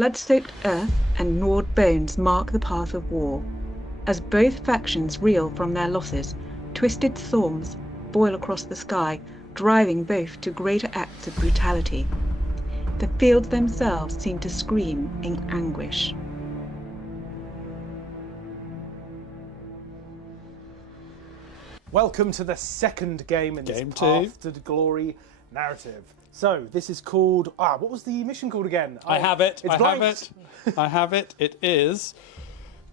Blood-soaked earth and gnawed bones mark the path of war. As both factions reel from their losses, twisted storms boil across the sky, driving both to greater acts of brutality. The fields themselves seem to scream in anguish. Welcome to the second game in this Path to Glory narrative. So, this is called... what was the mission called again? I have it. It's blanked. I have it. It is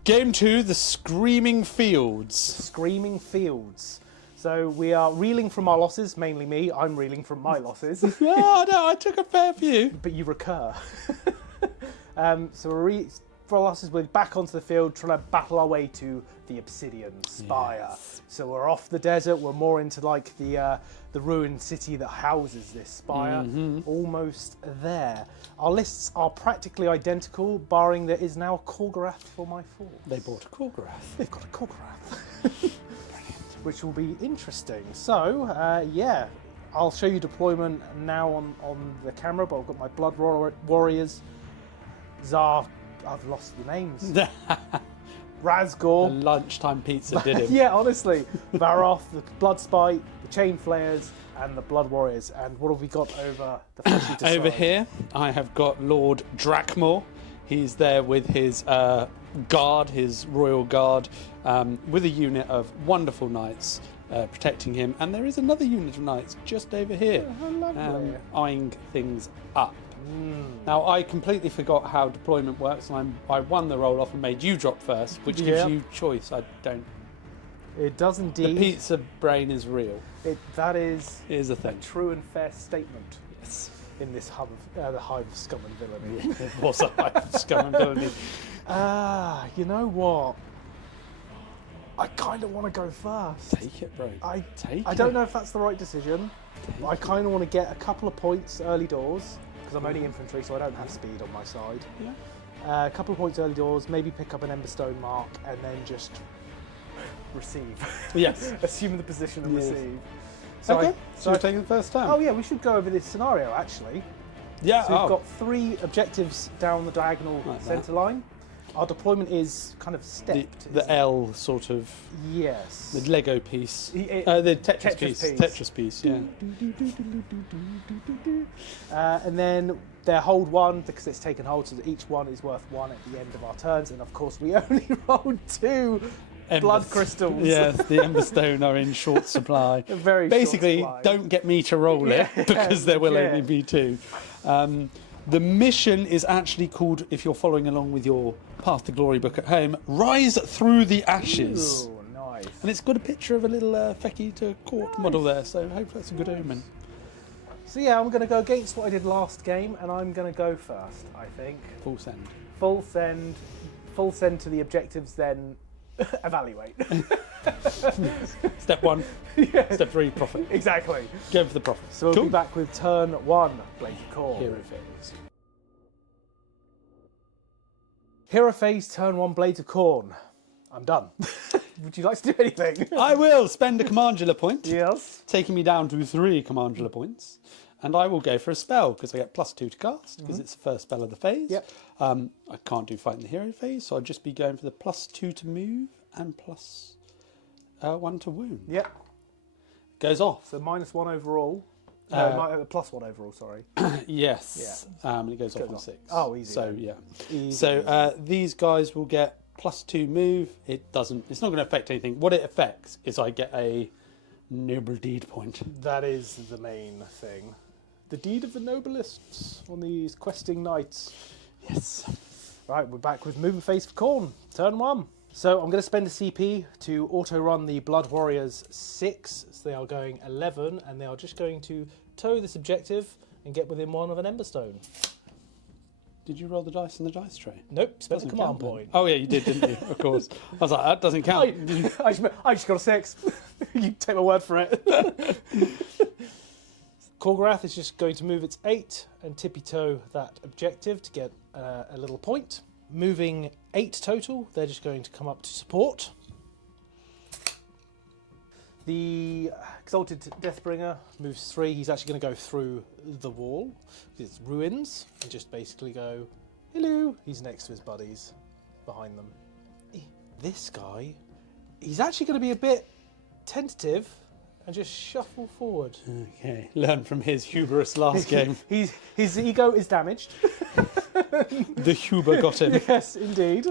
Game 2, The Screaming Fields. Screaming Fields. So, we are reeling from our losses, mainly me. I'm reeling from my losses. Oh, no, I took a fair few. But you recur. So, for our losses, we're back onto the field, trying to battle our way to the Obsidian Spire. Yes. So we're off the desert. We're more into like the ruined city that houses this spire. Almost there. Our lists are practically identical, barring there is now a Khorne for my force. They bought a Khorne. They've got a Khorne. Which will be interesting. So, yeah, I'll show you deployment now on the camera, but I've got my Blood Warriors. I've lost the names. Razgor. The lunchtime pizza did him. Yeah, honestly. Varoth, the Bloodspite, the Chain Flayers, and the Blood Warriors. And what have we got over the fleshy side? Over here, I have got Lord Drakmor. He's there with his guard, his royal guard, with a unit of wonderful knights protecting him. And there is another unit of knights just over here, eyeing things up. Now, I completely forgot how deployment works, and I won the roll-off and made you drop first, which gives you choice. I don't... It does indeed. The pizza brain is real. That is a thing. A true and fair statement. Yes. In this hub of, the hive of scum and villainy. It was a hive of scum and villainy. You know what? I kind of want to go first. Take it, bro. I don't know if that's the right decision. But I kind of want to get a couple of points early doors. Because I'm only infantry, so I don't have speed on my side. Yeah. A couple of points early doors, maybe pick up an Emberstone mark, and then just receive. Yes. Assume the position and receive. So okay. So you're taking the first time. Oh yeah, we should go over this scenario actually. Yeah. So we've got 3 objectives down the diagonal centre line. Our deployment is kind of stepped. The L sort of. Yes. The Lego piece. The Tetris piece. Tetris piece, yeah. And then they're hold 1 because it's taken hold, so that each one is worth 1 at the end of our turns. And of course, we only rolled 2 blood crystals. Yes, the Emberstone are in short supply. Basically, short supply. Don't get me to roll it because there will only be 2. The mission is actually called, if you're following along with your Path to Glory book at home, Rise Through the Ashes. Ooh, nice. And it's got a picture of a little Fecky to Court model there, so hopefully that's a good omen. So yeah, I'm going to go against what I did last game, and I'm going to go first, I think. Full send. Full send to the objectives, then evaluate. Step 1. Step 3, profit. Exactly. Go for the profit. So we'll be back with turn 1, Blade of Khorne. Hero phase. Hero phase, turn 1, Blades of Khorne. I'm done. Would you like to do anything? I will spend a Commandula point. Yes. Taking me down to 3 Commandula points. And I will go for a spell, because I get +2 to cast, because it's the first spell of the phase. Yep. I can't do fight in the hero phase, so I'll just be going for the +2 to move and +1 to wound. Yep. Goes off. So -1 overall. +1 overall, sorry. Yes. Yeah. And it goes off on 6. Oh, easy. So, then. yeah. Easy, so these guys will get +2 move. It's not going to affect anything. What it affects is I get a noble deed point. That is the main thing. The deed of the noblest on these questing knights. Yes. Right, we're back with movement phase for Khorne. Turn 1. So I'm going to spend a CP to auto-run the Blood Warriors 6. So they are going 11, and they are just going to tow this objective and get within 1 of an Emberstone. Did you roll the dice in the dice tray? Nope, spent the command point. Oh yeah, you did, didn't you? Of course. I was like, that doesn't count. I just got a 6. You take my word for it. Khorne is just going to move its 8 and tippy-toe that objective to get a little point. Moving 8 total, they're just going to come up to support. The Exalted Deathbringer moves 3. He's actually going to go through the wall. It's ruins and just basically go Hello. He's next to his buddies, behind them. This guy, he's actually going to be a bit tentative and just shuffle forward. Okay, learn from his hubris last game. His ego is damaged. The Huber got him. Yes, indeed.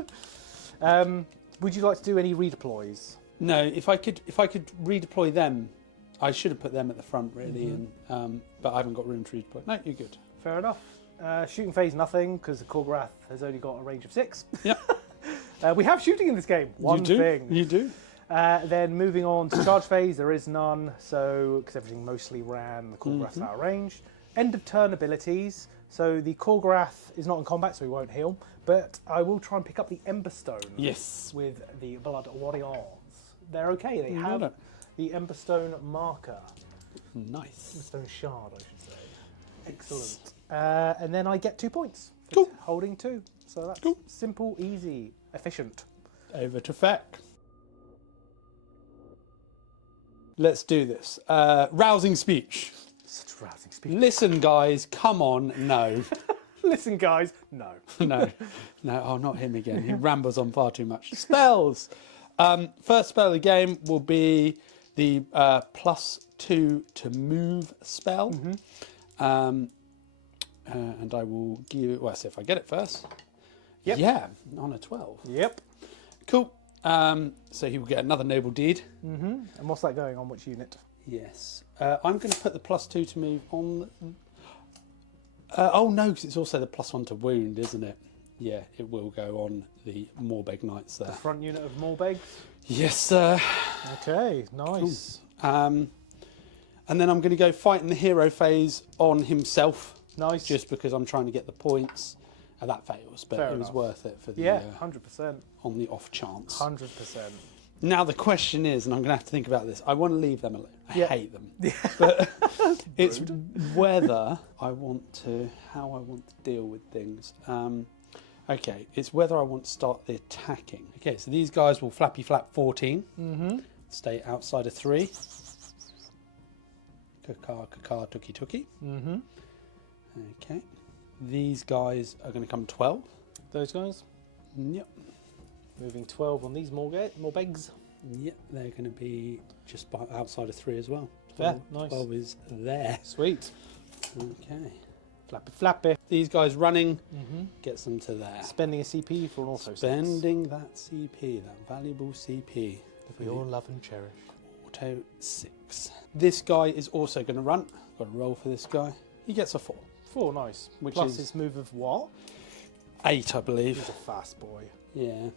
Would you like to do any redeploys? No, if I could redeploy them, I should have put them at the front really, and but I haven't got room to redeploy. No, you're good. Fair enough. Shooting phase, nothing, because the Khorne has only got a range of 6. Yeah. We have shooting in this game. One thing. You do. Then moving on to charge phase, there is none, so because everything mostly ran, the Khorne's out of range. End of turn abilities. So the Khorne is not in combat, so he won't heal, but I will try and pick up the Emberstone. Yes. With the Blood Warriors. They're okay. They have it. the Emberstone marker. Nice. Emberstone shard, I should say. Excellent. And then I get 2 points. Cool. Holding 2. So that's simple, easy, efficient. Over to Feck. Let's do this. Rousing speech. Such rousing speech. Listen, guys, come on. No. Listen, guys. No. No. Oh, not him again. He rambles on far too much. Spells. First spell of the game will be the +2 to move spell. And I will give... Well, see if I get it first. Yep. Yeah, on a 12. Yep. Cool. So he will get another noble deed. And what's that going on? Which unit? Yes. I'm going to put the +2 to move on. Oh no, because it's also the +1 to wound, isn't it? Yeah, it will go on the Morbeg Knights there. The front unit of Morbegs? Yes, sir. Okay, nice. Cool. And then I'm going to go fight in the hero phase on himself. Nice. Just because I'm trying to get the points. That fails, but it was worth it for the 100%. on the off chance. 100%. Now the question is, and I'm going to have to think about this. I want to leave them alone. I hate them, Yeah. but it's whether how I want to deal with things. Okay, it's whether I want to start the attacking. Okay, so these guys will flappy flap 14. Stay outside of 3. Kaka, tuki tuki. Okay. These guys are going to come 12. Those guys? Yep. Moving 12 on these Morbegs. Yep, they're going to be just outside of 3 as well. Fair, nice. 12 is there. Sweet. Okay. Flappy flappy. These guys running gets them to there. Spending a CP for an auto 6. Spending that CP, that valuable CP. That we all love and cherish. Auto 6. This guy is also going to run. Got to roll for this guy. He gets a 4. 4, nice. Which Plus is his move of what? 8, I believe. He's a fast boy. Yeah.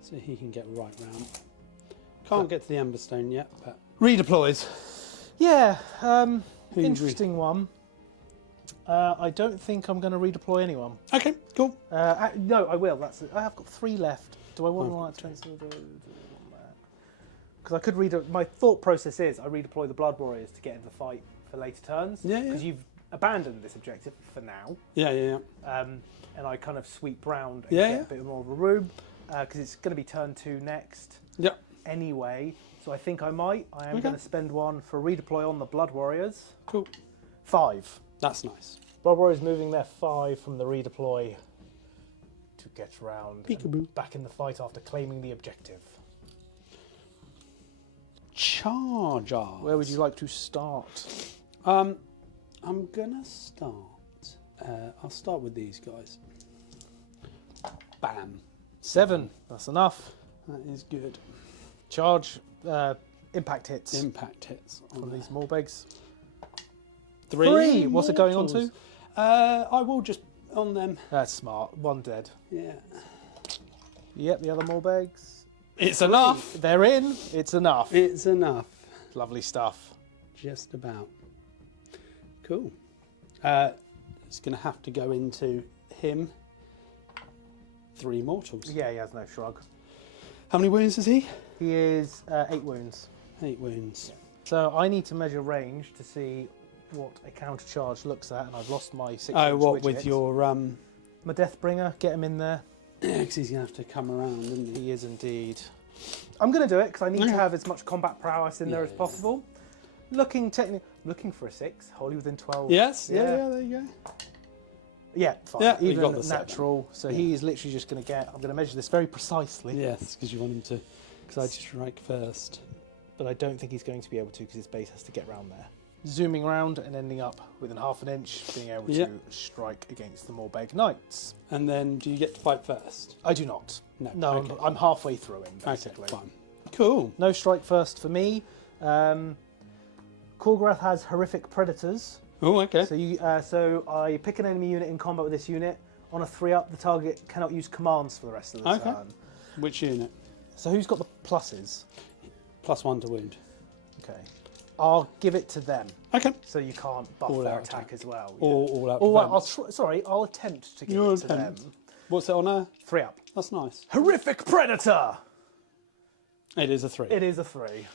So he can get right round. Can't get to the Emberstone yet, but redeploys. Yeah, interesting one. I don't think I'm going to redeploy anyone. Okay, cool. No, I will. I have got 3 left. Do I want one that's expensive? Because I could my thought process is I redeploy the Blood Warriors to get into the fight for later turns. Yeah. Because you've abandoned this objective for now. Yeah. And I kind of sweep round and Yeah, get a bit more of a room. Because it's going to be turn 2 next. Yep. Anyway, so I think I am going Okay. to spend one for redeploy on the Blood Warriors. Cool. 5. That's nice. Blood Warriors moving their 5 from the redeploy to get round Peekaboo. back in the fight after claiming the objective. Charger. Where would you like to start? I'm gonna start. I'll start with these guys. Bam. 7. That's enough. That is good. Charge. Impact hits. Impact hits on From there. these Morbegs. 3. What's it going on to? I will just on them. That's smart. 1 dead. Yeah. Yep, the other Morbegs. It's enough. They're in. It's enough. It's enough. Lovely stuff. Just about. Cool. It's going to have to go into him. 3 mortals. Yeah, he has no shrug. How many wounds is he? He is 8 wounds. 8 wounds. So I need to measure range to see what a counter charge looks at, and I've lost my 6. Oh, what with your my Deathbringer? Get him in there. Yeah, because he's going to have to come around, isn't he? He is indeed. I'm going to do it because I need to have as much combat prowess in there as possible. Looking for a 6, wholly within 12. Yes. Yeah. There you go. Yeah, fine. Yeah, you Even got the set natural. So he is literally just going to get. I'm going to measure this very precisely. Yes, because you want him to. Because I strike first. But I don't think he's going to be able to because his base has to get round there. Zooming around and ending up within half an inch, being able to strike against the Morbeg Knights. And then, do you get to fight first? I do not. No. Okay. I'm halfway through him, basically. Okay, fine. Cool. No strike first for me. Khorne has horrific predators. Oh, okay. So I pick an enemy unit in combat with this unit. On a 3-up, the target cannot use commands for the rest of the turn. Which unit? So who's got the pluses? +1 to wound. Okay. I'll give it to them. Okay. So you can't buff All their out attack as well. All out I'll attempt to give You'll it to attempt. them. What's it on a? 3-up. That's nice. Horrific predator! It is a 3. It is a 3.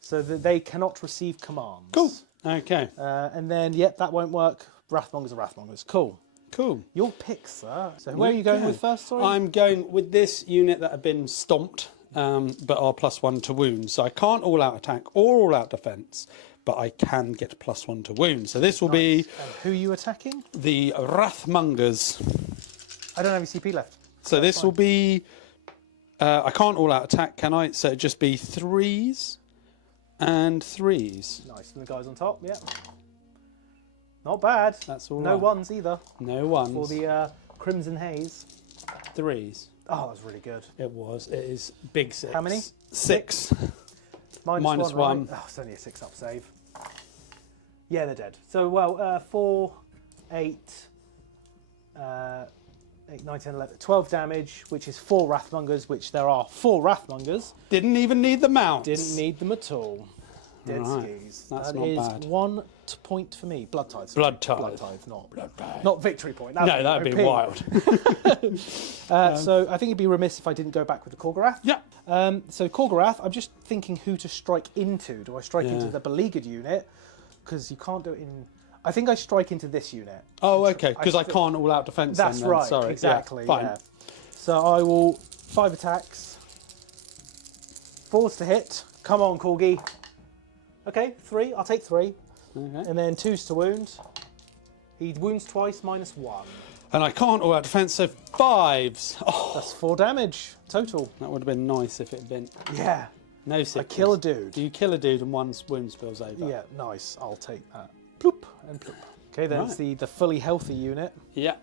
So that they cannot receive commands. Cool. Okay. And then, that won't work. Wrathmongers are Wrathmongers. Cool. Cool. Your pick, sir. So where are you going with first, sorry? I'm going with this unit that have been stomped, but are +1 to wound. So I can't all-out attack or all-out defence, but I can get +1 to wound. So this will be... And who are you attacking? The Wrathmongers. I don't have any CP left. So this will be... I can't all-out attack, can I? So it'd just be 3s and 3s. Nice. And the guys on top, Not bad. That's all No right. ones either. No ones. For the Crimson Haze. 3s. Oh, that was really good. It was. It is big 6. How many? 6. Minus -1. Right? Oh, it's only a 6-up save. Yeah, they're dead. So, 4, 8, 8, 9, 10, 11, 12 damage, which is 4 Wrathmongers, which there are 4 Wrathmongers. Didn't even need the mounts. Didn't need them at all. Dead Right. skis. That's That not is bad. 1 point for me. Blood tithe. Blood tithe. Blood tithe, not, Blood tithe. not victory point. No, that'd be OP. wild. So I think it'd be remiss if I didn't go back with the Khorne. Yeah. So Khorne, I'm just thinking who to strike into. Do I strike into the beleaguered unit? Because you can't do it in... I think I strike into this unit. Oh, okay. Because I can't all out defence. That's then, right. Sorry. Exactly. Yeah, fine. Yeah. So I will 5 attacks. 4s to hit. Come on, Corgi. Okay, 3. I'll take 3. Okay. And then 2s to wound. He wounds twice, -1. And I can't all out defence, so 5s. Oh, That's 4 damage total. that would have been nice if it had been. Yeah. No sickness. I kill a dude. Do you kill a dude and one wound spills over? Yeah, nice. I'll take that. Ploop and ploop. Okay, then it's the fully healthy unit. Yeah.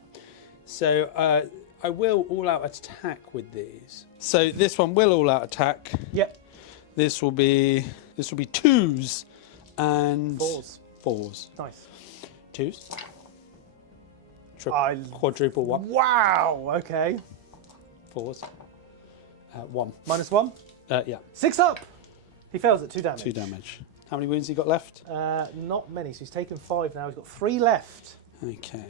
So I will all out attack with these. So this one will all out attack. Yep. This will be 2s and 4s. Nice. 2s. I- Quadruple 1. Wow. Okay. 4s. 1. -1. Yeah. 6 up. He fails at 2 damage. 2 damage. How many wounds he got left? Not many. So he's taken 5 now. He's got 3 left. Okay.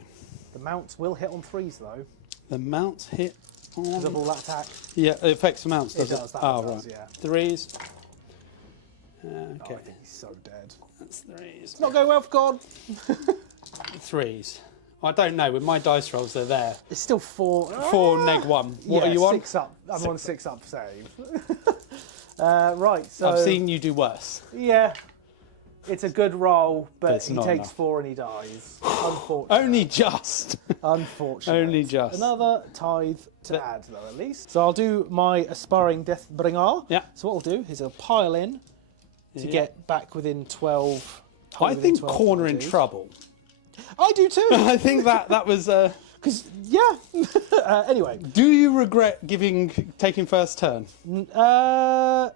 The mounts will hit on 3s though. The mounts hit Because of on... all that attack. Yeah, it affects the mounts, does it? does. That Oh, one right. does, yeah. 3s. Oh, Okay. I think he's so dead. That's 3s. It's not going well for God. 3s. I don't know. With my dice rolls, they're there. It's still 4. 4 neg 1. What yeah, are you on? 6 up. I'm on 6 up save. Right. So I've seen you do worse. Yeah. It's a good roll, but it's he not takes enough. 4 and he dies. Unfortunately. Only just. Unfortunately. Only just. Another tithe to add, though, at least. So I'll do my aspiring Deathbringer. Yeah. So what I'll do is I'll pile in to get back within 12. I within think 12 Corner in damages. trouble. I do too. I think that was. Because, yeah. Anyway. Do you regret taking first turn? I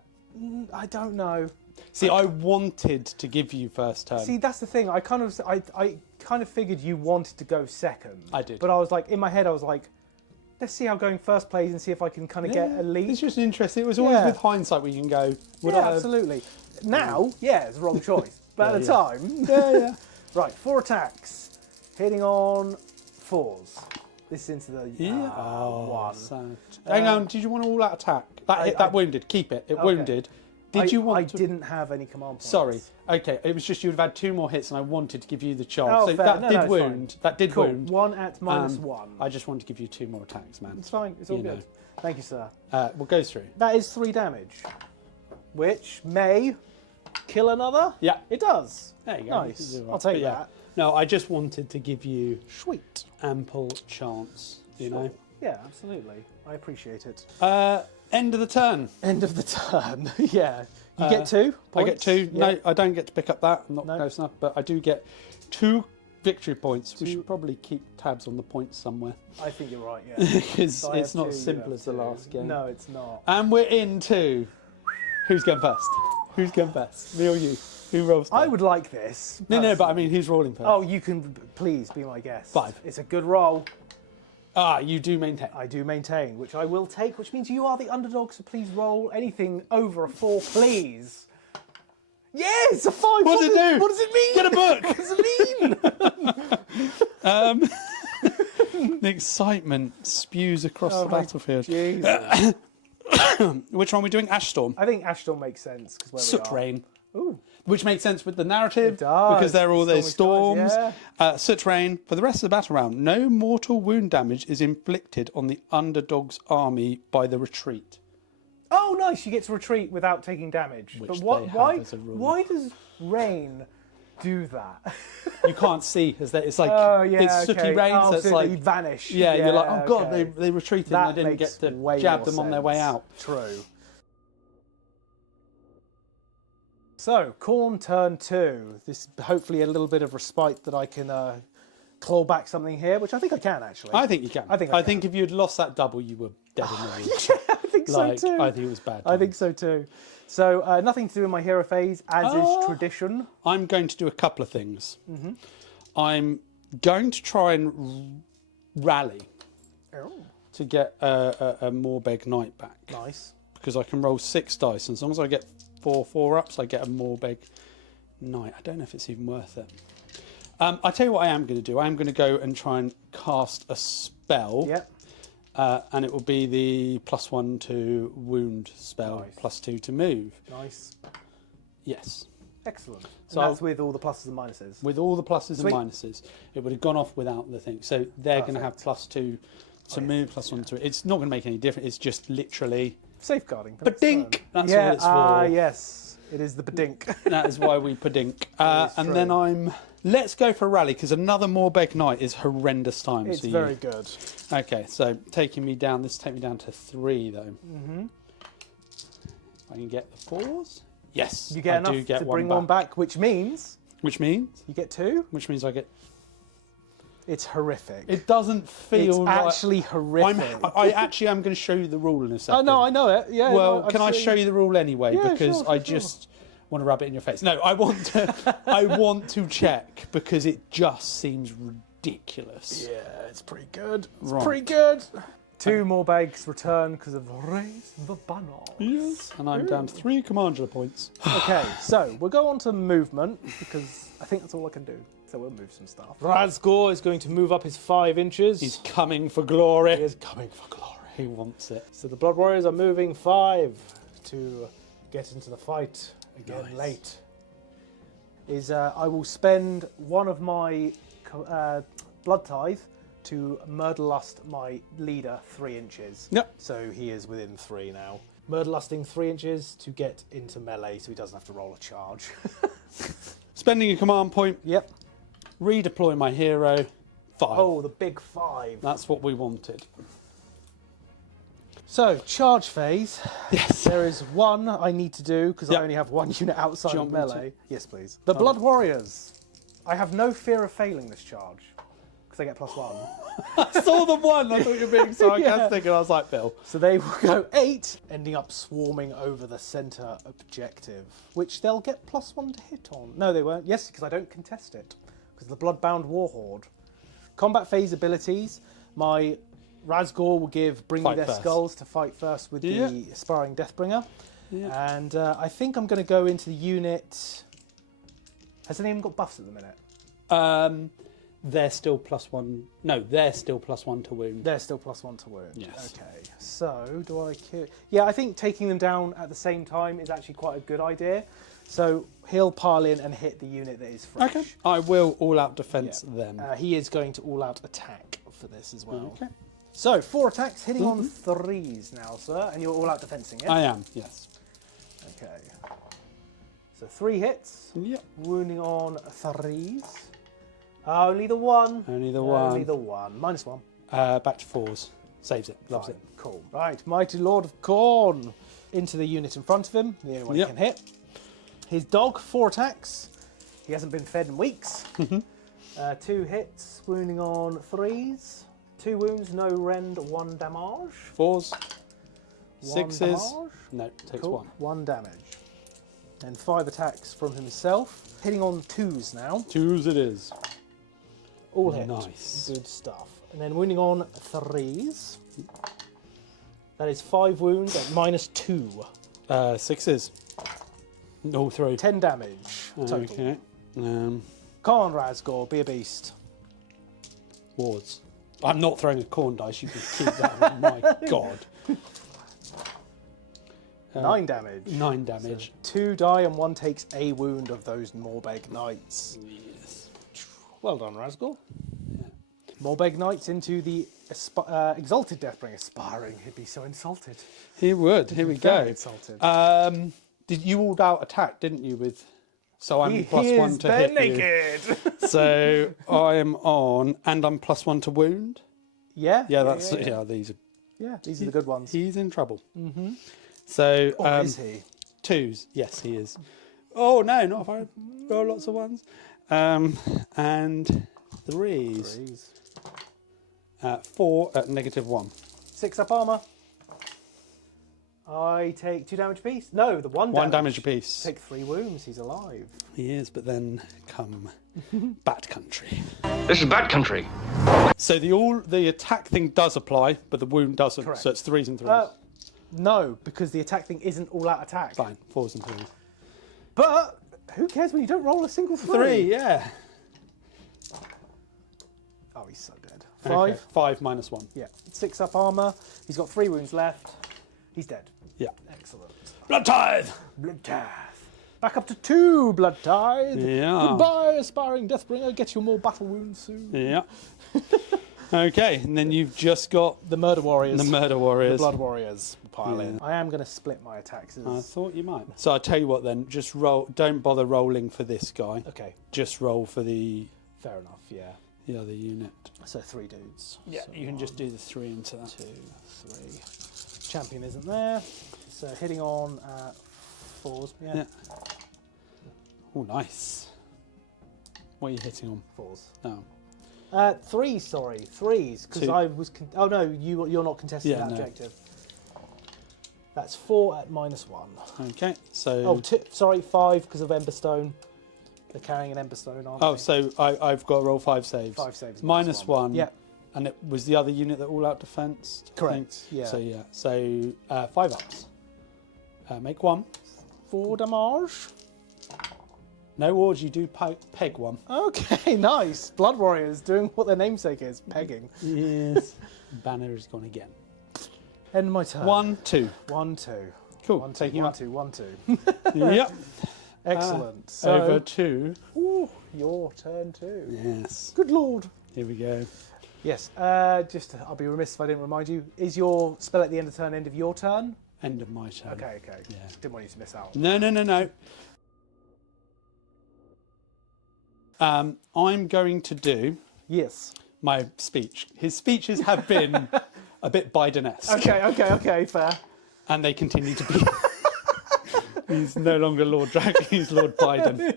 don't know. See, I wanted to give you first turn. See, that's the thing. I kind of figured you wanted to go second. I did. But I was like, in my head, I was like, let's see how going first plays and see if I can kind of get a lead. It's just interesting. It was always with hindsight where you can go. Would Yeah, I have... absolutely. Now, it's the wrong choice. But at the time, Yeah. right, 4 attacks, hitting on 4s. This is into the 1. So, hang on. Did you want to all out attack? That wounded. Keep it. It wounded. Did you want I to? didn't have any command points. Sorry. Okay. It was just you would have had 2 more hits, and I wanted to give you the chance. Oh, so fair. that No, did it's wound. fine. That did Cool. wound. 1 at -1. I just wanted to give you 2 more attacks, man. It's fine. It's all You good. know. Thank you, sir. We'll go through. That is 3 damage, which may kill another. Yeah. It does. There you go. Nice. I'll take that. No, I just wanted to give you Sweet. ample chance, you know. Yeah, absolutely. I appreciate it. End of the turn. End of the turn. Yeah. You get 2 points? I get 2. Yeah. No, I don't get to pick up that. I'm not No. close enough, but I do get 2 victory points. We should probably keep tabs on the points somewhere. I think you're right, yeah. Because So I it's have not 2, as you simple have as the 2. last game. No, it's not. And we're into... Who's going first? Who's going first? Me or you? Who rolls first? I would like this. No, but I mean, who's rolling first? Oh, you can please be my guest. 5. It's a good roll. Ah, you do maintain. I do maintain, which I will take, which means you are the underdog, so please roll anything over a 4, please. Yes, a 5. What does it do? What does it mean? Get a book. What does it mean? The excitement spews across the battlefield. Jesus. Which one are we doing? Ash Storm. I think Ashton makes sense because Soot Rain. Ooh. Which makes sense with the narrative It does. because they're all those storms. Stormy Soot Rain. For the rest of the battle round, no mortal wound damage is inflicted on the underdog's army by the retreat. Oh, nice! You get to retreat without taking damage. Which But they have as a rule. why does rain do that? You can't see as it's like Oh yeah, it's sooty okay. rain, Oh, so it's so like they vanish. yeah, you're like oh god, okay. they retreated That and I didn't makes get to way jab more them on their way sense. out. True. So, Khorne turn 2. This is hopefully a little bit of respite that I can claw back something here, which I think I can actually. I think you can. I think if you'd lost that double, you were dead in the woods. Yeah, I think Like, so too. I think it was bad. I think so too. So, nothing to do in my hero phase, as is tradition. I'm going to do a couple of things. Mm-hmm. I'm going to try and rally Oh, to get a Morbeg Knight back. nice. Because I can roll 6 dice, and as long as I get 4 4-ups, I get a Morbeg Knight. I don't know if it's even worth it. I'll tell you what I am going to do. I am going to go and try and cast a spell. Yep. And it will be the +1 to wound spell, Nice. +2 to move. Nice. Yes. Excellent. So- And that's with all the pluses and minuses. With all the pluses Sweet. and minuses, it would have gone off without the thing. So they're going to have +2 to move, +1 to it. It's not going to make any difference. It's just literally Safeguarding. Badink! That's yeah, what it's for. yes. It is the badink. That is why we padink. That is And true. then let's go for a rally, because another Morbeg Knight is horrendous times. It's very good. Okay, so taking me down, this take me down to 3 though. Mm-hmm. I can get the 4s. Yes, You get I enough do get to bring one back, which means Which means you get 2. I get. It's horrific. It doesn't feel it's right. actually horrific. I actually am going to show you the rule in a second. Oh no, I know it. Yeah. Well, no, can I show you the rule anyway? Yeah, Because sure, I sure. just want to rub it in your face. No, I want to. I want to check because it just seems ridiculous. Yeah, it's pretty good. It's Right. pretty good. 2 more bags return because of Raise the Banner. Yes. And I'm down 3 commander points. Okay, so we'll go on to movement because I think that's all I can do. So we'll move some stuff. Razgor is going to move up his 5 inches. He's coming for glory. He is coming for glory. He wants it. So the Blood Warriors are moving 5 to get into the fight again Nice. late. I will spend one of my Blood Tithe to Murderlust my leader 3 inches. Yep. So he is within 3 now. Murderlusting 3 inches to get into melee so he doesn't have to roll a charge. Spending a command point. Yep. Redeploy my hero. 5. Oh, the big 5. That's what we wanted. So, charge phase. Yes. There is one I need to do because Yep. I only have 1 unit outside Do you of want me melee. Yes, please. The Blood Warriors. I have no fear of failing this charge because I get +1. I saw the 1. I thought you were being sarcastic, and I was like, Bill. So they will go 8, ending up swarming over the centre objective, which they'll get +1 to hit on. No, they won't. Yes, because I don't contest it. Because the Bloodbound Warhorde. Combat phase abilities. My Razgor will give Bring Me Fight Their first. Skulls to fight first with Yeah. the Aspiring Deathbringer. Yeah. And I think I'm going to go into the unit. Has anyone got buffs at the minute? They're still +1. No, they're still +1 to wound. They're still +1 to wound. Yes. Okay. So do I kill? Yeah, I think taking them down at the same time is actually quite a good idea. So he'll pile in and hit the unit that is fresh. Okay. I will all-out defense them. He is going to all-out attack for this as well. Okay. So 4 attacks hitting on 3s now, sir, and you're all-out defensing it. I am, yes. Okay. So 3 hits, Yep. wounding on 3s. Only the one. Only the one. Only the one. -1. Back to 4s. Saves it. Loves Fine. it. Cool. Right, Mighty Lord of Khorne. Into the unit in front of him. The only one he can hit. His dog, 4 attacks. He hasn't been fed in weeks. 2 hits, wounding on 3s. 2 wounds, no rend, 1 damage. 4s. 1 6s. damage. No, takes Cool. 1. 1 damage. And 5 attacks from himself. Hitting on 2s now. 2s it is. All hit. Nice. Good stuff. And then wounding on 3s. That is 5 wounds at -2. 6s. All through. 10 damage total. Okay. Khorne Razgor, be a beast. Wards. I'm not throwing a corn dice. You can keep that. My God. 9 damage. 9 damage. So 2 die and 1 takes a wound of those Morbeg Knights. Yes. Well done, Razgor. Morbeg Knights into the Exalted Deathbringer. Aspiring, he'd be so insulted. He would. Here we Very go. insulted. Did you all out attack, didn't you? With so I'm he +1 is to bare hit naked. you. So I'm on, and I'm +1 to wound. Yeah. Yeah, that's these are. Yeah, these are the good ones. He's in trouble. Mm-hmm. So Is he? 2s. Yes, he is. Oh no, not if I roll lots of 1s. And 3s. 4 at -1. 6 up armor. I take 2 damage apiece. No, the 1 damage. 1 damage apiece. Take 3 wounds. He's alive. He is, but then come Bat Country. This is Bat Country. So the attack thing does apply, but the wound doesn't. Correct. So it's 3s and 3s. No, because the attack thing isn't all out attack. Fine, 4s and 3s. But who cares when you don't roll a single 3? 3, yeah. Oh, he's so dead. Okay, 5. 5 -1. Yeah. 6 up armor. He's got 3 wounds left. He's dead. Yeah. Excellent. Blood Tithe! Blood Tithe. Back up to 2 Blood Tithe. Yeah. Goodbye, aspiring Deathbringer. Get you more battle wounds soon. Yeah. Okay, and then you've just got The Murder Warriors. the Murder Warriors. The Blood Warriors pile in. I am going to split my attacks. I thought you might. So I tell you what then, just roll. Don't bother rolling for this guy. Okay, Just roll for the fair enough, yeah. other unit. So 3 dudes. Yeah, So you can just do the 3 into that. 2, 3. Champion isn't there. So hitting on at 4s. Yeah. Oh, nice. What are you hitting on? 4s. Oh. 3s, sorry. 3s. Because 2. I was... oh, no, you're not contesting Yeah, that no. objective. That's 4 at -1. Okay, so... Oh, sorry, 5 because of Emberstone. They're carrying an Emberstone, aren't Oh, they? so I've got to roll 5 saves. 5 saves. -1. Yeah. And it was the other unit that all out defense. I Correct, think. yeah. So yeah. So 5 ups. Make 1. 4 damage. No wards. You do peg 1. Okay, nice. Blood Warriors doing what their namesake is, pegging. Yes. Banner is gone again. End my turn. 1, 2. 1, 2. Cool. 1, 2, Taking 1, up. 2, 1, 2. Yep. Excellent. So, Over 2. ooh, your turn too. Yes. Good lord. Here we go. Yes, I'll be remiss if I didn't remind you. Is your spell at the end of turn end of your turn? End of my turn. Okay. Yeah. Didn't want you to miss out. No. I'm going to do Yes. my speech. His speeches have been a bit Biden-esque. Okay, fair. And they continue to be. He's no longer Lord Dragon, he's Lord Biden.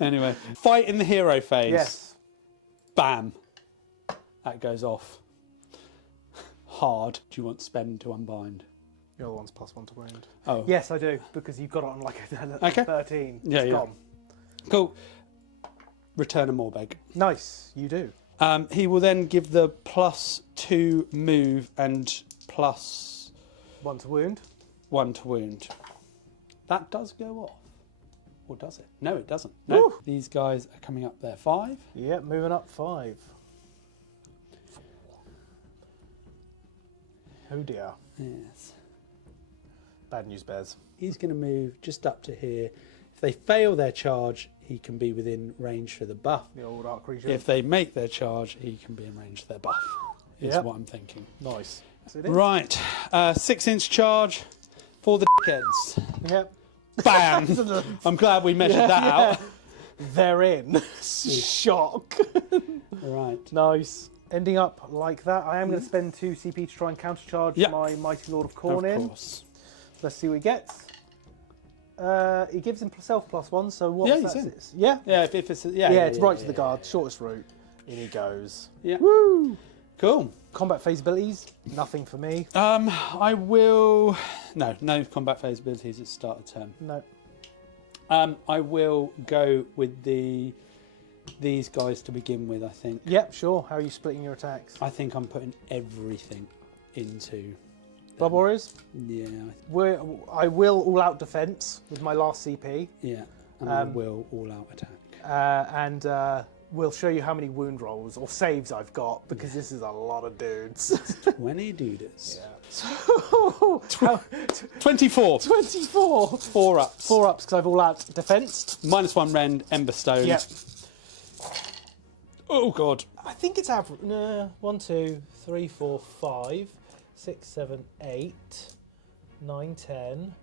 Anyway, fight in the hero phase. Yes. Bam. That goes off. Hard. Do you want spend to unbind? Your other one's +1 to wound. Oh. Yes, I do, because you've got it on like a Okay. 13. Yeah, It's yeah. gone. Cool. Return a Morbeg. Nice, you do. He will then give the +2 move and +1 1 to wound. to wound. That does go off. Or does it? No, it doesn't. No. Woo. These guys are coming up there. 5. Yep, moving up 5. Oh dear. Yes. Bad news bears. He's going to move just up to here. If they fail their charge, he can be within range for the buff. The old arc creature. If they make their charge, he can be in range for their buff. Is Yep. what I'm thinking. Nice. So it is. Right. 6-inch charge for the dickheads. Yep. Bam! I'm glad we measured that out. they're in. Shock. Right. Nice. Ending up like that. I am going to spend 2 CP to try and countercharge my Mighty Lord of Khorne in. Of course. Let's see what he gets. He gives himself +1, so what? Yeah, he's in. Yeah? Yeah, if it's It's right to the guard. Shortest route. In he goes. Yeah. Woo! Cool. Combat phase abilities, nothing for me. I will. No combat phase abilities at start of turn. No. I will go with these guys to begin with. I think. Yep, sure. How are you splitting your attacks? I think I'm putting everything into Blood Warriors? Yeah. I will all-out defense with my last CP. Yeah. And I will all-out attack. And we'll show you how many wound rolls or saves I've got because this is a lot of dudes. 20 dudes. Yeah. 24. 24. 4 ups. 4 ups because I've all-out defensed. -1 rend, ember stone. Yep. Oh god. I think it's average. No, 1, 2, 3, 4, 5, 6, 7, 8, 9, 10,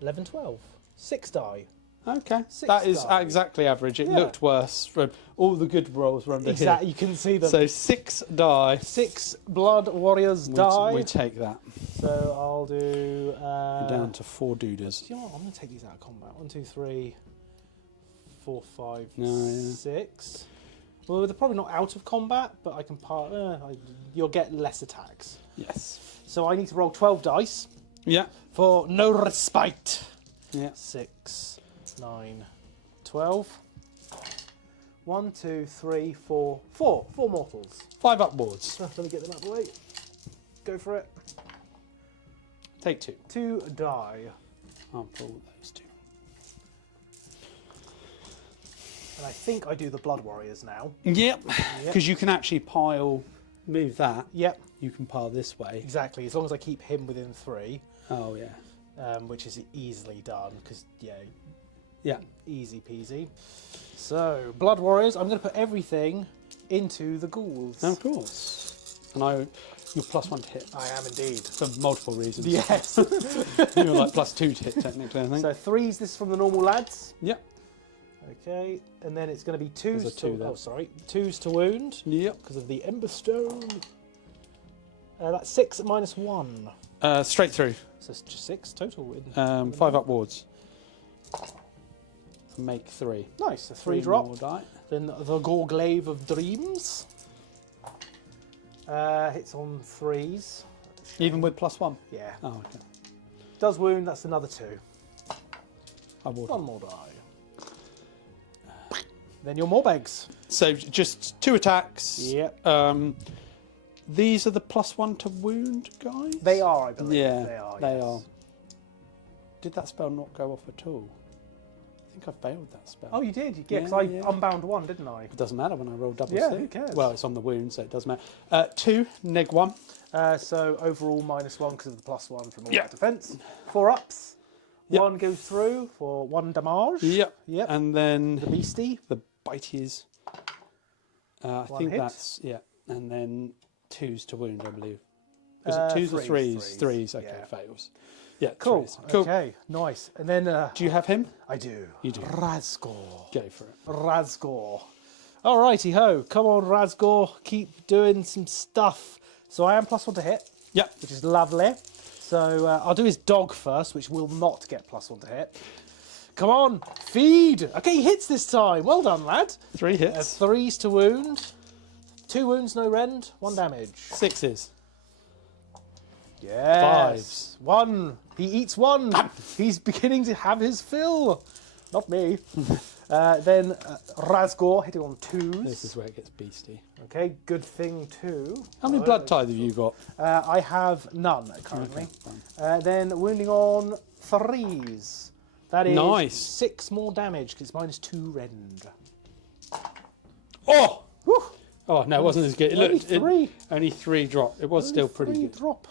11, 12. 6 die. Okay, 6 that is die. exactly average. It looked worse from all the good rolls were under Exactly, here. you can see them. So 6 die. 6 blood warriors die. We take that. So I'll do. Down to 4 dooders. You know what? I'm going to take these out of combat. 1, 2, 3, 4, 5, No, yeah. 6. Well, they're probably not out of combat, but I can you'll get less attacks. Yes. So I need to roll 12 dice Yeah. for no respite. Yeah. 6, 9, 12. 1, 2, 3, 4. 4 mortals. 5 upwards. Let me get them out of the way. Go for it. Take 2. 2 die. I'll pull those 2. And I think I do the blood warriors now. Yep. Because you can actually move that. Yep. You can pile this way. Exactly. As long as I keep him within 3. Oh yeah. Which is easily done because Yeah. easy peasy. So blood warriors, I'm going to put everything into the ghouls. Of course. And you're +1 to hit I am indeed. for multiple reasons. Yes. You're like +2 to hit technically, I think. So 3's this from the normal lads. Yep. Okay, and then it's going to be 2's There's a 2 there. 2's to wound. Yep. Because of the ember stone. That's 6 -1. Straight through. So it's just 6 total. 5 upwards. Make 3. Nice, a 3 more drop. die. Then the Gorglaive of Dreams. Hits on 3's. Even with +1. Yeah. Oh, okay. Does wound, that's another 2. I will. 1 more die. Then your Morbegs. So just 2 attacks. Yep. These are the +1 to wound guys? They are, I believe. Yeah, they are. are. Did that spell not go off at all? I think I failed that spell. Oh, you did? Yeah, because Yeah, I unbound 1, didn't I? It doesn't matter when I roll double Yeah, stick. who cares? Well, it's on the wound, so it doesn't matter. 2, -1. So overall -1 because of the +1 from all Yeah. that defense. 4 ups. Yep. 1 goes through for 1 damage. Yep. Yep. And then The beastie. the biteys. I 1 think hit. that's, and then 2's to wound, I believe. Is Uh, it 2's or 3's? threes. 3's, okay, Yeah. fails. Yeah, Cool. threes. Cool. Okay, nice. And then Do you have him? I do. You do. Razgor. Go for it. Razgor. Alrighty ho. Come on, Razgor. Keep doing some stuff. So I am +1 to hit, Yep. which is lovely. So I'll do his dog first, which will not get +1 to hit. Come on, feed. Okay, he hits this time. Well done, lad. 3 hits. 3's to wound. 2 wounds, no rend. 1 damage. 6's. Yes. 1. He eats 1. He's beginning to have his fill. Not me. Then Razgor hitting on 2's. This is where it gets beastie. Okay, good thing 2. How many blood tithe have you got? I have none currently. Okay, Then wounding on 3's. That is Nice. 6 more damage because it's -2 rend. Oh! Whew. Oh, no, it wasn't as good. It Only looked, 3. only 3 drop. It was still pretty 3 good. drop.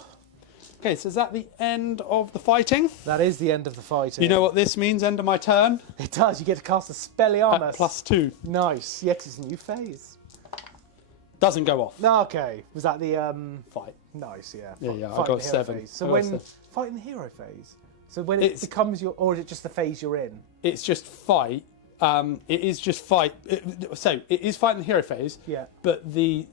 Okay, so is that the end of the fighting? That is the end of the fight. You know what this means? End of my turn? It does. You get to cast a At Spelliarmus. +2. Nice. Yeah, 'cause it's a new phase. Doesn't go off. No, okay. Was that the Fight. Nice, yeah. Yeah, I Fight got in the hero 7. phase. So I got when 7. fighting the hero phase. So when it It's- becomes your, or is it just the phase you're in? It's just fight, It is just fight. So it is fight in the hero phase. Yeah. But the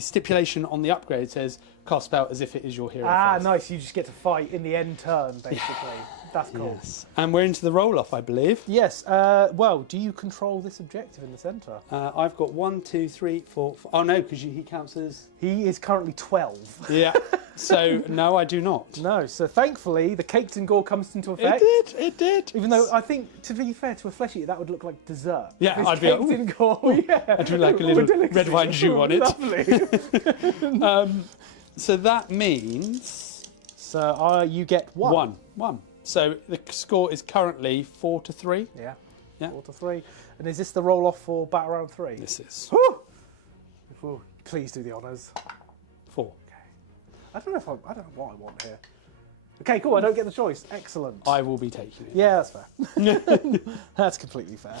stipulation on the upgrade says cast spell as if it is your hero phase. Nice. You just get to fight in the end turn, basically. That's cool. Yes. And we're into the roll-off, I believe. Yes. Well, do you control this objective in the centre? I've got 1, 2, 3, 4. Oh no, because he counts as. He is currently 12. Yeah. So no, I do not. No. So thankfully, the caked and gore comes into effect. It did. Even though I think, to be fair, to a flesh eater, that would look like dessert. Yeah, If it's I'd be like, caked in gore. Yeah. I'd do like a little red wine jus on it. Lovely. So that means So you get one. One. So the score is currently 4-3. Yeah. Yeah. 4-3. And is this the roll off for battle round 3? This is Ooh, please do the honours. 4. I don't know what I want here. Okay, cool. I don't get the choice. Excellent. I will be taking it. Yeah, that's fair. That's completely fair.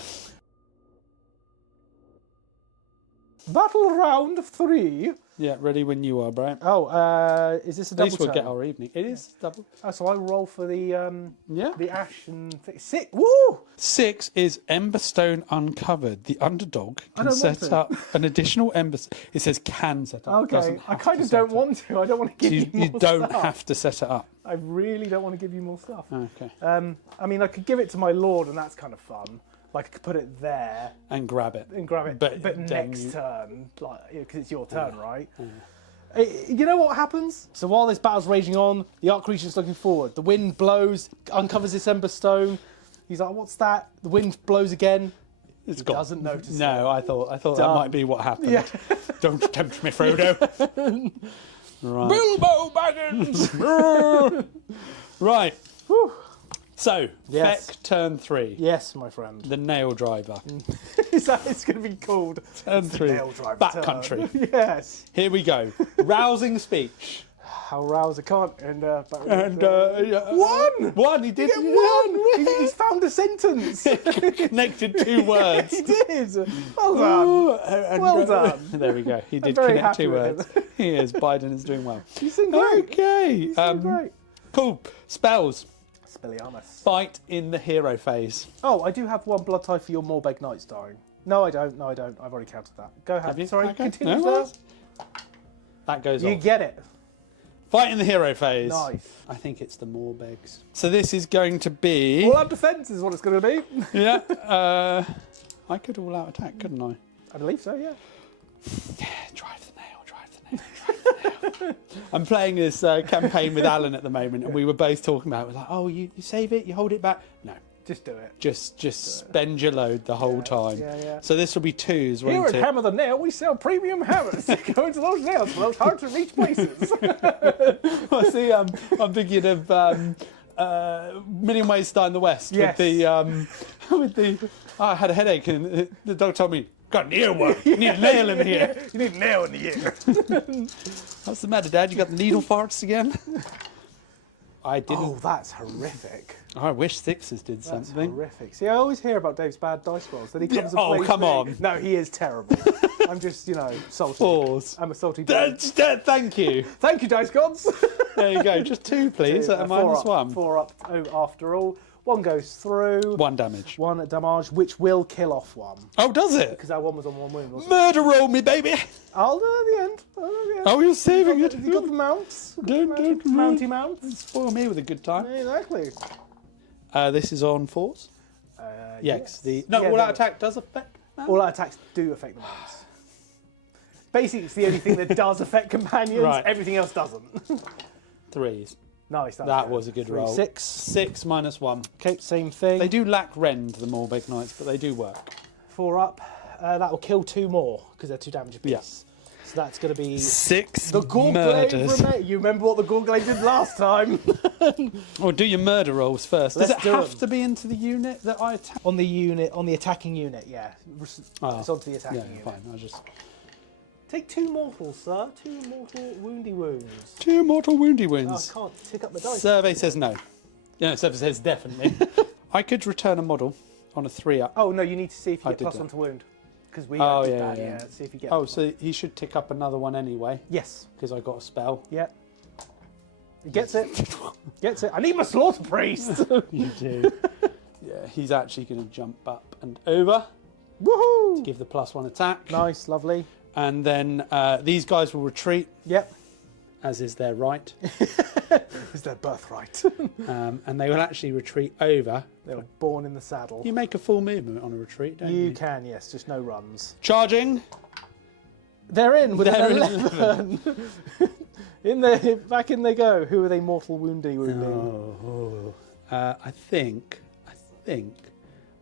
Battle round 3. Yeah, ready when you are, Brian. Oh, is this a At double least we'll turn? get our evening. It is double. Oh, so I roll for the Yeah. the ash and 6. Woo! 6 is Emberstone Uncovered. The underdog I can don't want set to. up an additional Ember. It says can set up. Okay, doesn't I have kind to of set don't up. want to. I don't want to So give you you more don't stuff. have to set it up. I really don't want to give you more stuff. Okay. I mean, I could give it to my lord, and that's kind of fun. Like, I could put it there And grab it. and grab it, But but then next you- turn, like, because it's your turn, right? You know what happens? So while this battle's raging on, the Archregent's looking forward. The wind blows, uncovers this ember stone. He's like, "What's that?" The wind blows again. It's He gone. doesn't notice. No, I thought that Done. might be what happened. Yeah. Don't tempt me, Frodo. Right. Bilbo Baggins. Right. Whew. So, Yes. Feck turn 3. Yes, my friend. The nail driver. Is that it's going to be called? Turn 3. Nail driver turn. Backcountry. Yes. Here we go. Rousing speech. How rouse a can't and One. One. He did. He's found a sentence. Connected 2 words. He did. Well done. Well done. There we go. He did very connect happy 2 with words. He is. Biden is doing well. He's doing great. Okay. He's doing great. Cool. Spells. Spellianus. Fight in the hero phase. Oh, I do have one blood tie for your Morbeg Knights dying. No, I don't. No, I don't. I've already counted that. Go ahead. Have you? Sorry, Okay. continue No first. That goes You off. get it. Fight in the hero phase. Nice. I think it's the Morbegs. So this is going to be. All out defence is what it's going to be. Yeah. I could all out attack, couldn't I? I believe so, yeah. Yeah. Drive the nail. Drive the nail. Drive the nail. I'm playing this campaign with Alan at the moment, and we were both talking about it. We're like, oh, you save it, you hold it back. No. Just do it. Just spend your load the whole time. Yeah. So this will be 2s, Here won't at it? Hammer the Nail, we sell premium hammers. Go into those nails for those hard to reach places. I see. I'm thinking of Million Ways to Die in the West Yes. with the. Oh, I had a headache, and the dog told me, "Got an earworm. You need a nail in here." You need a nail in the ear. What's the matter, Dad? You got the needle farts again? I didn't. Oh, that's horrific. I wish 6s did That's something. horrific. See, I always hear about Dave's bad dice rolls. Then he comes and oh, plays come me. on. No, he is terrible. I'm just, salty. 4s. I'm a salty dog. Thank you. Thank you, dice gods. There you go. Just 2, please. At a minus 1. 4 up after all. 1 goes through. 1 damage. 1 damage, which will kill off 1. Oh, does it? Because that 1 was on 1 wound, wasn't it? Murder roll me, baby. I'll do it at the end. I'll do it at the end. Oh, you're saving You it. got the mounts. Don't Mounty mounts. spoil me with a good time. Exactly. This is on 4s. Yes. All-out attack does affect. All out attacks do affect the mounts. Basically, it's the only thing that does affect companions. Right. Everything else doesn't. 3s. Nice. That was a good 3, roll. 6. 6 minus 1. Okay, same thing. They do lack rend, the Morbeg Knights, but they do work. 4 up. That will kill 2 more because they're 2 damage apiece. Yeah. So that's going to be 6 the Gorglaive. You remember what the Gorglaive did last time? Or do your murder rolls first. Does Let's it do have them. to be into the unit that I attack? on the attacking unit, yeah. Oh, It's onto the attacking yeah, unit. fine. I'll just... Take 2 mortals, sir. 2 mortal woundy wounds. 2 mortal woundy Oh, I wounds. can't tick up the dice. Survey says no. Yeah, survey says definitely. I could return a model on a 3 up. Oh no, you need to see if you I get did plus that. 1 to wound. Because we Oh, did yeah, that, yeah. See if you get. Oh, so he should tick up another one anyway, Yes. because I got a spell. Yeah. He gets it. Gets it. I need my slaughter priest. You do. Yeah, he's actually going to jump up and over Woohoo! to give the +1 attack. Nice, lovely. And then these guys will retreat, Yep. as is their right. Is their birthright. And they will actually retreat over. They were born in the saddle. You make a full movement on a retreat, don't you? You can, yes, just no runs. Charging. They're in with They're an in 11. Back in they go. Who are they mortal wounding? I think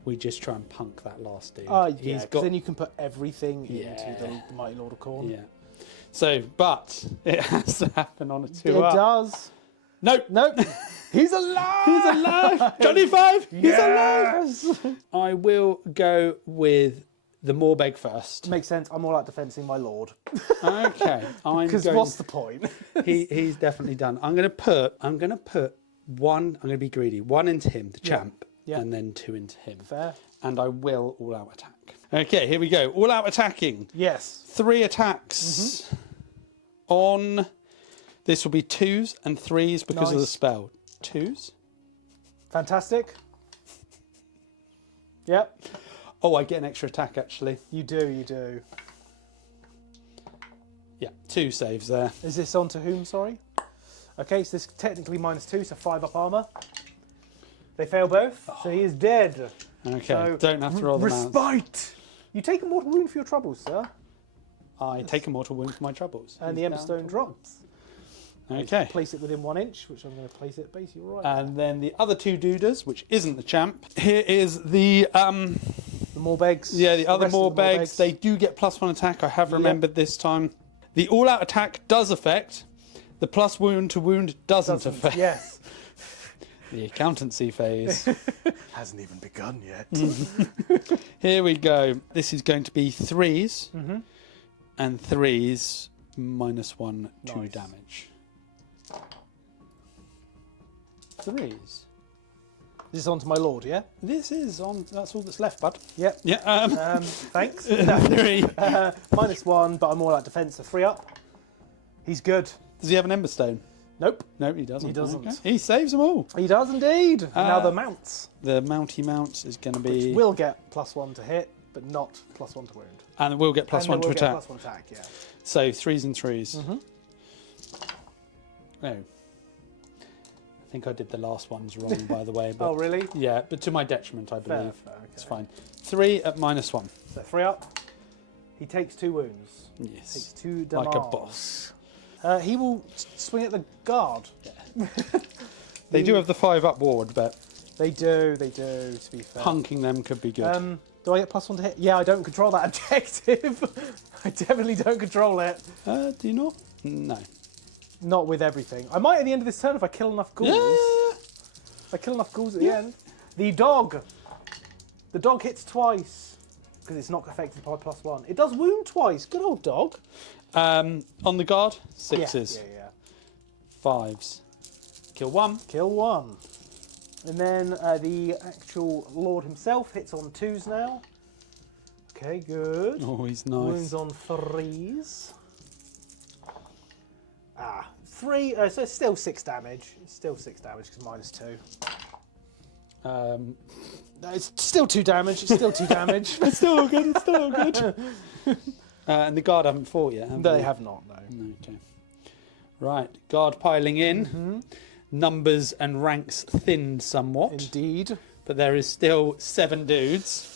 we just try and punk that last dude. Oh, yeah, He's because got, then you can put everything Yeah. into the Mighty Lord of Khorne. yeah. So, but it has to happen on a 2 It up. does. Nope. Nope. He's alive! He's alive. Johnny 5. He's Yes! alive. I will go with the Morbeg first. Makes sense. I'm all out defending my lord. Okay. Because what's the point? He's definitely done. I'm gonna put one. I'm gonna be greedy. 1 into him, the champ, Yeah. and then 2 into him. Fair. And I will all out attack. Okay, here we go. All out attacking. Yes. 3 attacks on. This will be 2s and 3s because of the Nice. spell. 2s. Fantastic. Yep. Oh, I get an extra attack actually. You do. Yeah, 2 saves there. Is this on to whom, sorry? Okay, so this is technically -2, so 5 up armour. They fail both, so he is dead. Okay, So, don't have to roll them out. Respite! You take a mortal wound for your troubles, sir. I take a mortal wound for my troubles. And the He's Emberstone down. drops. Okay. Place it within 1 inch, which I'm going to place it basically right. And then the other 2 duders, which isn't the champ. Here is the the Morbegs. the other rest of the Morbegs. They do get +1 attack. I have remembered this time. The all-out attack does affect. The plus wound to wound doesn't affect. Yes. The accountancy phase. Hasn't even begun yet. Here we go. This is going to be 3s. And 3s -1, 2 Nice. damage. 3s. This is on to my lord, yeah? This is on. That's all that's left, bud. Yep. Yeah. Thanks. No. 3. -1, but I'm all out defence, so 3 up. He's good. Does he have an Emberstone? Nope. No, he doesn't. He doesn't. Okay. He saves them all. He does indeed. Now the mounts. The mounty mount is going to be. Which will get +1 to hit, but not +1 to wound. And we'll get +1 And to will get attack. +1 attack, yeah. So 3s and 3s. No. I think I did the last ones wrong, by the way. But Oh, really? yeah, but to my detriment, I believe. Fair, It's okay. fine. 3 at -1. So 3 up. He takes 2 wounds. Yes. Takes 2 damage. Like a boss. He will swing at the guard. They do have the 5 up ward, but They do, to be fair. punking them could be good. Do I get +1 to hit? Yeah, I don't control that objective. I definitely don't control it. Do you not? No. Not with everything. I might at the end of this turn if I kill enough ghouls. Yeah. If I kill enough ghouls at the end. The dog. The dog hits twice. Because it's not affected by +1. It does wound twice. Good old dog. On the guard, 6s. Yeah. 5s. Kill 1. Kill 1. And then the actual Lord himself hits on 2s now. Okay, good. Oh, he's nice. Wounds on 3s. 3. So it's still 6 damage. It's still 6 damage because -2. No, it's still 2 damage. It's still 2 damage. It's still all good. It's still all good. And the guard haven't fought yet, have They have not, no. Okay. Right. Guard piling in. Numbers and ranks thinned somewhat. Indeed. But there is still 7 dudes.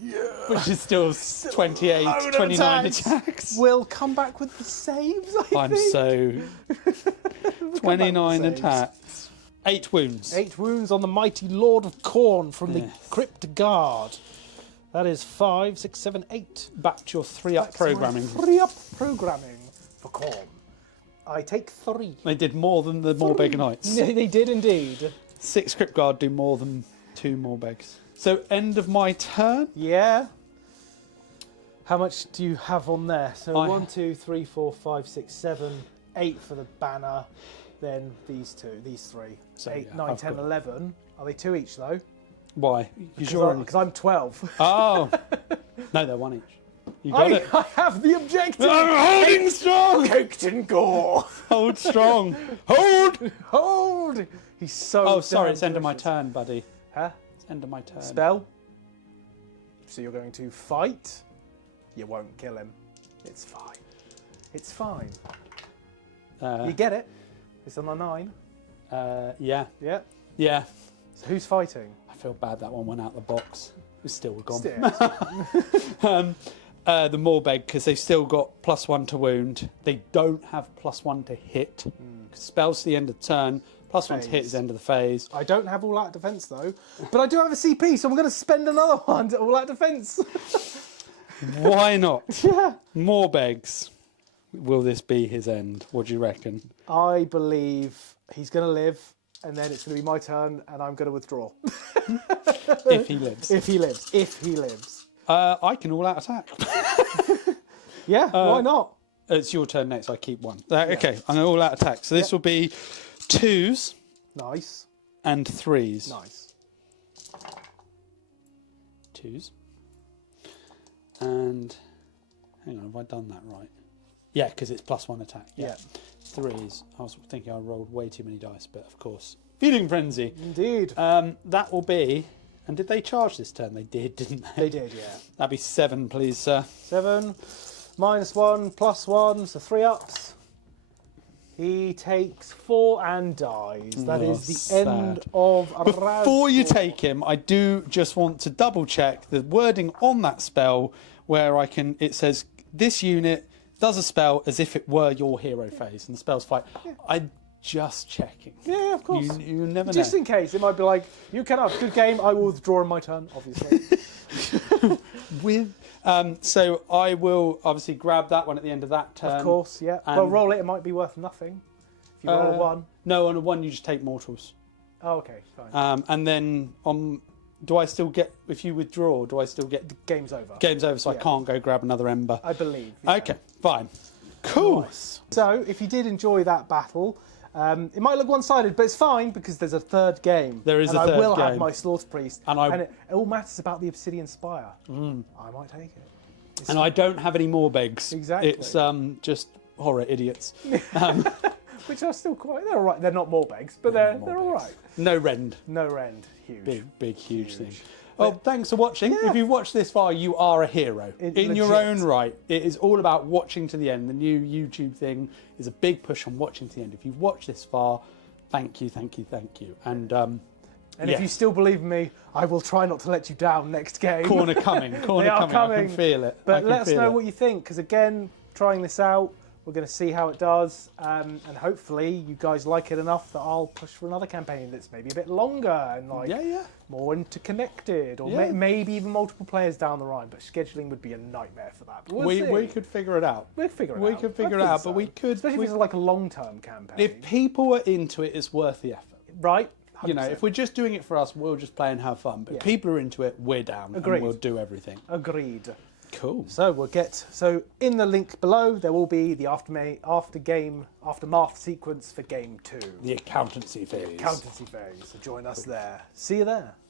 Yeah. Which is still 28, Load of 29 attacks. We'll come back with the saves, I I'm think. so... 29 saves. attacks. 8 wounds. 8 wounds on the mighty Lord of Khorne from the Yes. Crypt Guard. That is 5, 6, 7, 8. Back to your 3-up programming. 3-up programming for Khorne. I take 3. They did more than the Morbeg Knights. Yeah, they did indeed. 6 Crypt Guard do more than 2 Morbegs. So end of my turn. Yeah. How much do you have on there? So I- 1, 2, 3, 4, 5, 6, 7, 8 for the banner. Then these 3. So, 8, yeah, 9, I've 10, got- 11. Are they 2 each though? Why? Because I'm 12. Oh. No, they're 1 each. You got it. I have the objective. I'm holding strong. Caked in gore. Hold strong. Hold. Hold. He's so. Oh, sorry. damn It's end of my delicious. turn, buddy. Huh? It's end of my turn. Spell. So you're going to fight. You won't kill him. It's fine. It's fine. You get it. It's on the 9. Yeah. Yeah. Yeah. So who's fighting? I feel bad that one went out the box. It's still gone. Still. The Morbeg, because they've still got +1 to wound. They don't have +1 to hit. Spells to the end of the turn. +1 to hit is end of the phase. I don't have all-out defense though, but I do have a CP, so I'm going to spend another one to all-out defense. Why not? Yeah. Morbegs. Will this be his end? What do you reckon? I believe he's going to live, and then it's going to be my turn, and I'm going to withdraw. If he lives. If he lives. If he lives. I can all-out attack. Yeah, why not? It's your turn next. I keep one. Okay, I'm going to all-out attack. So this will be 2s. Nice. And 3s. Nice. 2s. And hang on, have I done that right? Yeah, because it's +1 attack. Yeah. 3s. I was thinking I rolled way too many dice, but of course. Feeding Frenzy. Indeed. That will be... And did they charge this turn? They did, didn't they? They did, yeah. That'd be 7, please, sir. 7, -1, +1, so 3 ups. He takes 4 and dies. That is the sad. end of Before you round 4. take him, I do just want to double check the wording on that spell where it says this unit does a spell as if it were your hero phase and the spell's fight. Yeah. I'm just checking. Yeah, of course. You never Just know. in case, it might be like, you can have good game, I will withdraw in my turn, obviously. So I will obviously grab that one at the end of that turn. Of course, yeah. Well, roll it, it might be worth nothing. If you roll a 1. No, on a 1 you just take mortals. Oh, okay, fine. And then do I still get, if you withdraw, do I still get... Game's over. Game's over, so I Yeah. can't go grab another ember. I believe. Yeah. Okay, fine. Cool. Nice. So, if you did enjoy that battle, it might look one-sided, but it's fine because there's a third game. There is and a third I will game. have my Slaughter Priest. And it all matters about the Obsidian Spire. I might take it. It's And I don't have any more begs. Exactly. It's just horror idiots. Which are still quite... They're all right. They're not Morbegs, but they're all right. No rend. No rend. Huge. Big, huge thing. Well, thanks for watching. Yeah. If you've watched this far, you are a hero. In your legit. own right. It is all about watching to the end. The new YouTube thing is a big push on watching to the end. If you've watched this far, thank you. And if you still believe in me, I will try not to let you down next game. Corner coming. They are I coming. can feel it. But let us know what you think, because again, trying this out, we're going to see how it does, and hopefully you guys like it enough that I'll push for another campaign that's maybe a bit longer and more interconnected, or maybe even multiple players down the line. But scheduling would be a nightmare for that. But we could figure it out. We'll figure it out. We could figure it out, but we could... Especially if it's like a long-term campaign. If people are into it, it's worth the effort. Right? 100%. You know, if we're just doing it for us, we'll just play and have fun. But if people are into it, we're down. Agreed. And we'll do everything. Agreed. Cool. So in the link below there will be the aftermath sequence for game 2. The accountancy phase. So join us there. See you there.